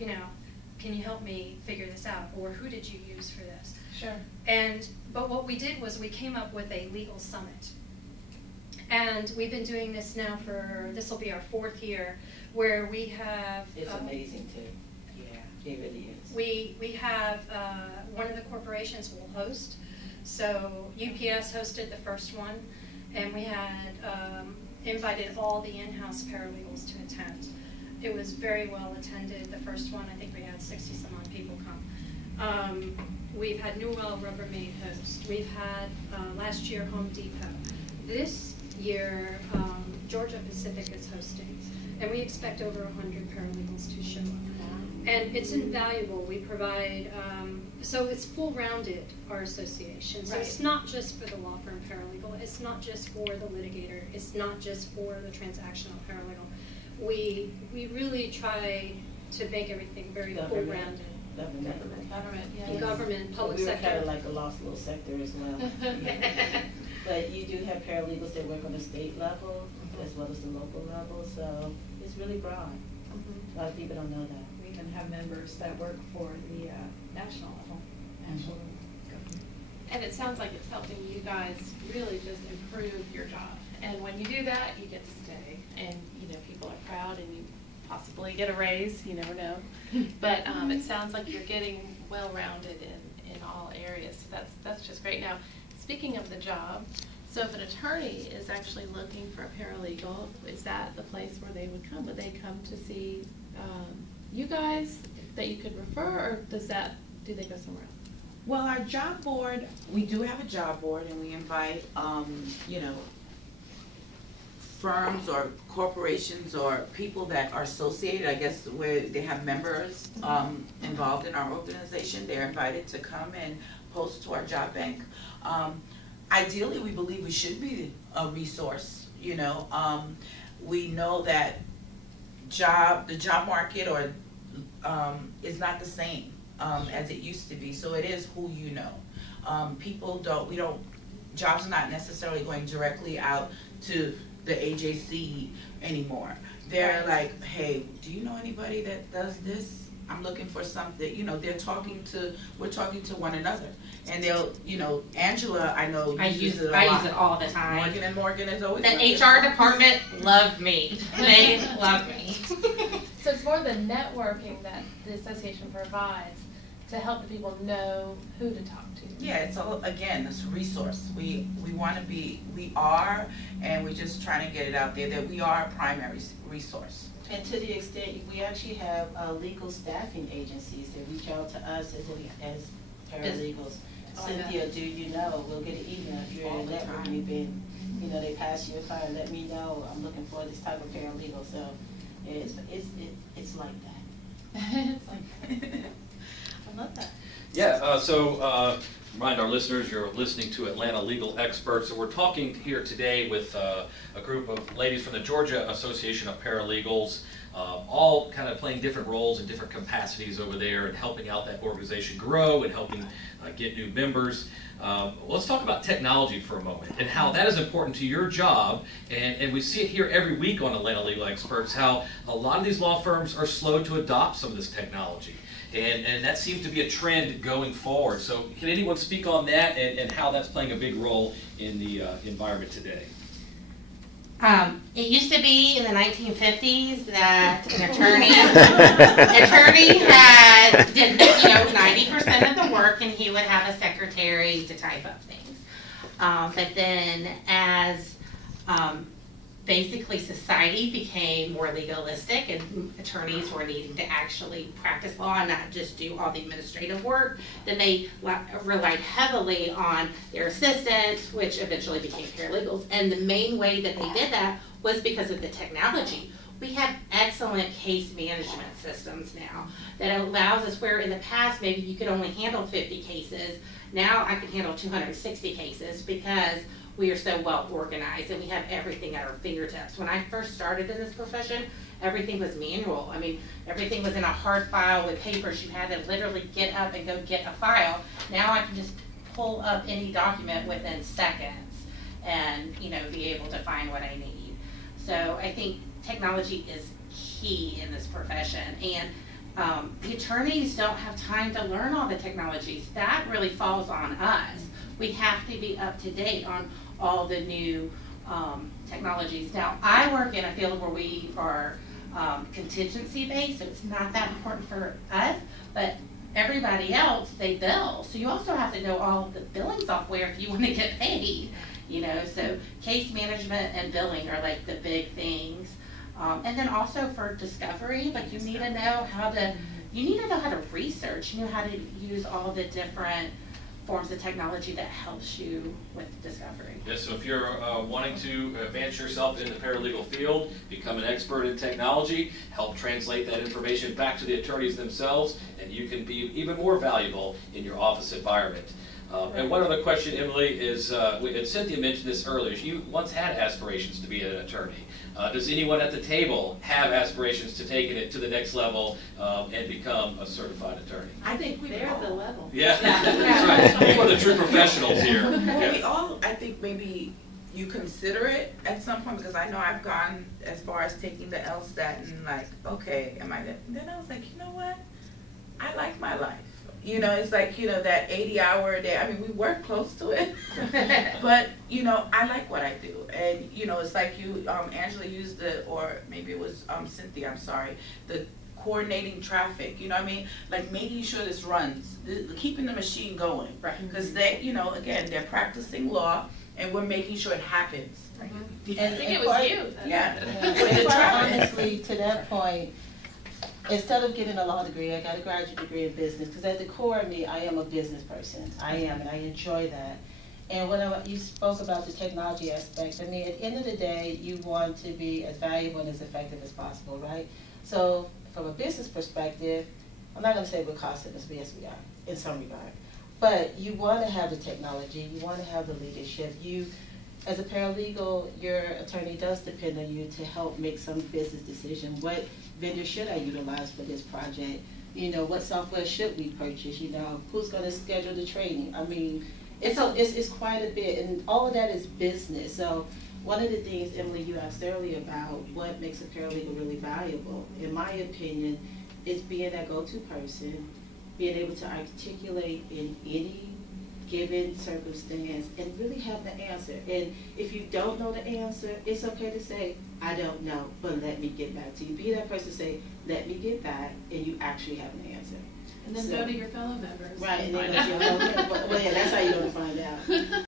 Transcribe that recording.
you know, can you help me figure this out? Or who did you use for this? Sure. But what we did was we came up with a legal summit. And we've been doing this now this will be our 4th year, where we have... It's amazing too. Yeah, it really is. We have, one of the corporations will host. So UPS hosted the first one, and we had invited all the in-house paralegals to attend. It was very well attended. The first one, I think we had 60 some odd people come. We've had Newell Rubbermaid host. We've had last year Home Depot. This year Georgia Pacific is hosting, and we expect over 100 paralegals to show up. And it's invaluable. We provide, so it's full-rounded, our association. So it's not just for the law firm paralegal. It's not just for the litigator. It's not just for the transactional paralegal. We really try to make everything very full-rounded. Government, yeah. Yes. Government, public we were sector. kind of like a lost little sector as well. But you do have paralegals that work on the state level as well as the local level, so it's really broad. A lot of people don't know that. We even have members that work for the national level. And it sounds like it's helping you guys really just improve your job. And when you do that, you get to stay. And, you know, people are proud and you possibly get a raise, you never know. But it sounds like you're getting well-rounded in all areas. So that's just great. Now, speaking of the job, so if an attorney is actually looking for a paralegal, is that the place where they would come? Would they come to see you guys that you could refer, or do they go somewhere else? Well, our job board, we do have a job board, and we invite, you know, firms or corporations or people that are associated, I guess, where they have members involved in our organization. They're invited to come and post to our job bank. Ideally, we believe we should be a resource. You know, we know that the job market is not the same as it used to be. So it is who you know. Jobs are not necessarily going directly out to the AJC anymore. They're like, hey, do you know anybody that does this? I'm looking for something. You know, we're talking to one another. And they'll, you know, Angela, I know uses it a lot. I use it all the time. Morgan is always. The HR department love me. They love me. So it's more the networking that the association provides to help the people know who to talk to. Yeah, it's all, again, this resource. We are, and we're just trying to get it out there that we are a primary resource. And to the extent, we actually have legal staffing agencies that reach out to us as paralegals. Cynthia, do you know? We'll get an email if you're in a network. You've been, you know, they pass you a flyer. Let me know. I'm looking for this type of paralegal. So it's like that. It's like I love that. Yeah. So remind our listeners you're listening to Atlanta Legal Experts, and we're talking here today with a group of ladies from the Georgia Association of Paralegals, all kind of playing different roles in different capacities over there and helping out that organization grow and helping get new members. Let's talk about technology for a moment and how that is important to your job. And we see it here every week on Atlanta Legal Experts, how a lot of these law firms are slow to adopt some of this technology. And that seems to be a trend going forward. So can anyone speak on that and how that's playing a big role in the environment today? It used to be in the 1950s that an attorney did 90% of the work, and he would have a secretary to type up things. But then as basically society became more legalistic and attorneys were needing to actually practice law and not just do all the administrative work, then they relied heavily on their assistants, which eventually became paralegals. And the main way that they did that was because of the technology. We have excellent case management systems now that allows us, where in the past maybe you could only handle 50 cases, now I can handle 260 cases because we are so well organized and we have everything at our fingertips. When I first started in this profession, everything was manual. I mean, everything was in a hard file with papers. You had to literally get up and go get a file. Now I can just pull up any document within seconds and, you know, be able to find what I need. So I think technology is key in this profession. And the attorneys don't have time to learn all the technologies. That really falls on us. We have to be up to date on all the new technologies. Now, I work in a field where we are contingency based, so it's not that important for us, but everybody else, they bill. So you also have to know all of the billing software if you want to get paid, you know, so case management and billing are like the big things. And then also for discovery, but you need to know how to research, you know how to use all the different forms of technology that helps you with discovery. Yes, so if you're wanting to advance yourself in the paralegal field, become an expert in technology, help translate that information back to the attorneys themselves, and you can be even more valuable in your office environment. And one other question, Emily, is, and Cynthia mentioned this earlier, you once had aspirations to be an attorney. Does anyone at the table have aspirations to take it to the next level and become a certified attorney? I think They're at the level. Yeah, that's right. We're the true professionals here. Well, we Yeah. all, I think maybe you consider it at some point, because I know I've gone as far as taking the LSAT and like, okay, am I, then I was like, you know what? I like my life. You know, it's like, you know, that 80-hour a day. I mean, we work close to it, but, you know, I like what I do. And, you know, it's like you, Angela used or maybe it was Cynthia, I'm sorry, the coordinating traffic, you know what I mean? Like making sure this runs, keeping the machine going. Right. Because they, you know, again, they're practicing law and we're making sure it happens. Right. I think it was you. Yeah. And quite honestly, to that point, instead of getting a law degree, I got a graduate degree in business, because at the core of me, I am a business person. I am, and I enjoy that. And when you spoke about the technology aspect, I mean, at the end of the day, you want to be as valuable and as effective as possible, right? So from a business perspective, I'm not going to say we're cost centers, but yes, we are, in some regard. But you want to have the technology, you want to have the leadership. You, as a paralegal, your attorney does depend on you to help make some business decision. What vendor should I utilize for this project? You know, what software should we purchase? You know, who's going to schedule the training? I mean, it's quite a bit, and all of that is business. So one of the things, Emily, you asked earlier about what makes a paralegal really valuable, in my opinion, is being that go-to person, being able to articulate in any given circumstance and really have the answer. And if you don't know the answer, it's okay to say, I don't know, but let me get back to you. Be that person, say, let me get back, and you actually have an answer. And then go to your fellow members. Right, and then find go to your out. well, yeah, that's how you're going to find out.